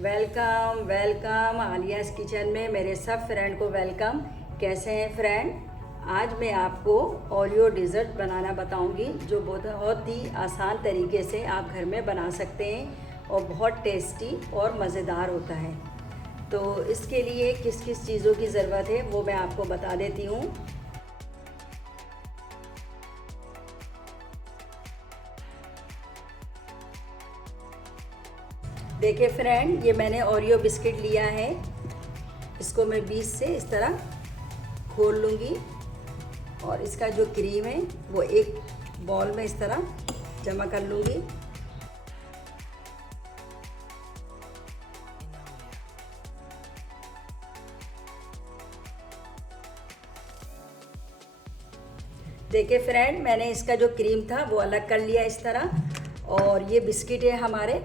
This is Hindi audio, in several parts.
वेलकम वेलकम आलियाज़ किचन में मेरे सब फ्रेंड को वेलकम। कैसे हैं फ्रेंड? आज मैं आपको ओरियो डिज़र्ट बनाना बताऊंगी जो बहुत ही आसान तरीके से आप घर में बना सकते हैं और बहुत टेस्टी और मज़ेदार होता है। तो इसके लिए किस किस चीज़ों की ज़रूरत है वो मैं आपको बता देती हूँ। देखिए फ्रेंड, ये मैंने ओरियो बिस्किट लिया है। इसको मैं बीच से इस तरह खोल लूँगी और इसका जो क्रीम है वो एक बॉल में इस तरह जमा कर लूँगी। देखिए फ्रेंड, मैंने इसका जो क्रीम था वो अलग कर लिया इस तरह। और ये बिस्किट है हमारे।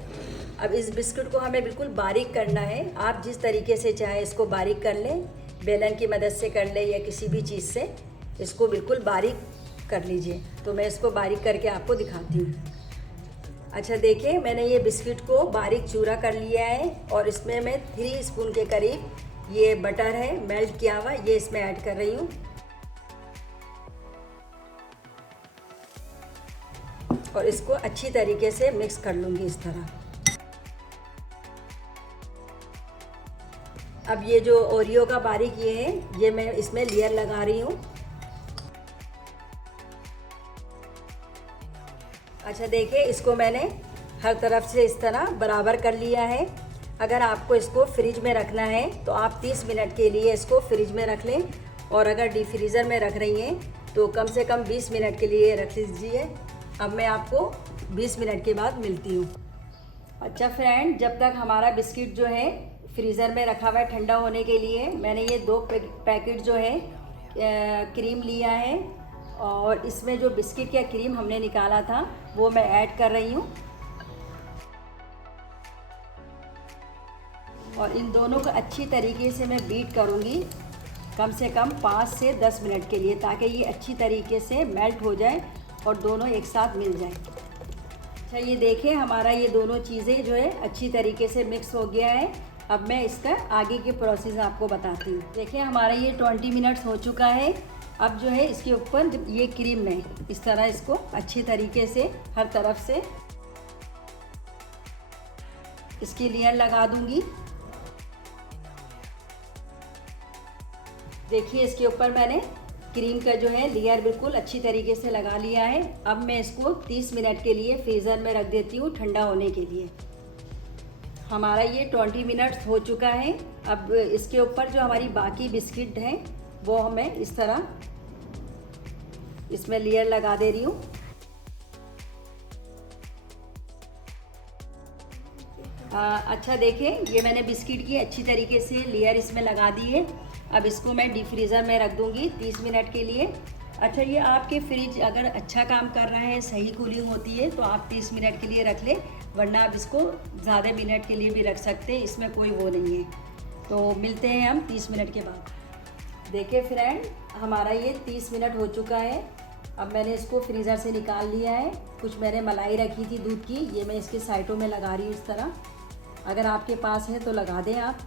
अब इस बिस्कुट को हमें बिल्कुल बारीक करना है। आप जिस तरीके से चाहे इसको बारीक कर लें, बेलन की मदद से कर लें या किसी भी चीज़ से इसको बिल्कुल बारीक कर लीजिए। तो मैं इसको बारीक करके आपको दिखाती हूँ। अच्छा देखिए, मैंने ये बिस्किट को बारीक चूरा कर लिया है और इसमें मैं 3 स्पून के करीब ये बटर है मेल्ट किया हुआ, ये इसमें ऐड कर रही हूँ। और इसको अच्छी तरीके से मिक्स कर लूँगी इस तरह। अब ये जो ओरियो का बारीक ये है, ये मैं इसमें लेयर लगा रही हूँ। अच्छा देखिए, इसको मैंने हर तरफ से इस तरह बराबर कर लिया है। अगर आपको इसको फ्रिज में रखना है तो आप 30 मिनट के लिए इसको फ्रिज में रख लें, और अगर डीप फ्रीज़र में रख रही हैं तो कम से कम 20 मिनट के लिए रख लीजिए। अब मैं आपको 20 मिनट के बाद मिलती हूँ। अच्छा फ्रेंड, जब तक हमारा बिस्किट जो है फ्रीज़र में रखा हुआ है ठंडा होने के लिए, मैंने ये 2 पैकेट जो है क्रीम लिया है और इसमें जो बिस्किट का क्रीम हमने निकाला था वो मैं ऐड कर रही हूँ। और इन दोनों को अच्छी तरीके से मैं बीट करूँगी कम से कम 5 से 10 मिनट के लिए, ताकि ये अच्छी तरीके से मेल्ट हो जाए और दोनों एक साथ मिल जाए। अच्छा ये देखिए, हमारा ये दोनों चीज़ें जो है अच्छी तरीके से मिक्स हो गया है। अब मैं इसका आगे के प्रोसेस आपको बताती हूँ। देखिए हमारा ये 20 मिनट्स हो चुका है। अब जो है इसके ऊपर ये क्रीम में इस तरह इसको अच्छी तरीके से हर तरफ से इसकी लेयर लगा दूंगी। देखिए इसके ऊपर मैंने क्रीम का जो है लेयर बिल्कुल अच्छी तरीके से लगा लिया है। अब मैं इसको 30 मिनट के लिए फ्रीज़र में रख देती हूँ ठंडा होने के लिए। हमारा ये 20 मिनट्स हो चुका है। अब इसके ऊपर जो हमारी बाकी बिस्किट हैं वो मैं इस तरह इसमें लेयर लगा दे रही हूँ। अच्छा देखिए, ये मैंने बिस्किट की अच्छी तरीके से लेयर इसमें लगा दी है। अब इसको मैं डीप फ्रीज़र में रख दूँगी 30 मिनट के लिए। अच्छा ये आपके फ्रिज अगर अच्छा काम कर रहा है, सही कूलिंग होती है तो आप 30 मिनट के लिए रख लें, वरना आप इसको ज़्यादा मिनट के लिए भी रख सकते हैं, इसमें कोई वो नहीं है। तो मिलते हैं हम 30 मिनट के बाद। देखिए फ्रेंड, हमारा ये 30 मिनट हो चुका है। अब मैंने इसको फ्रीज़र से निकाल लिया है। कुछ मैंने मलाई रखी थी दूध की, ये मैं इसकी साइडों में लगा रही हूँ इस तरह। अगर आपके पास है तो लगा दें आप,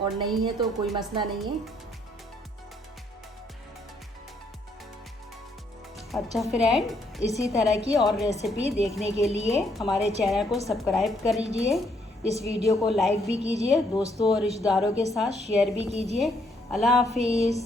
और नहीं है तो कोई मसला नहीं है। अच्छा फ्रेंड, इसी तरह की और रेसिपी देखने के लिए हमारे चैनल को सब्सक्राइब कर लीजिए। इस वीडियो को लाइक भी कीजिए, दोस्तों और रिश्तेदारों के साथ शेयर भी कीजिए। अल्लाह हाफिज़।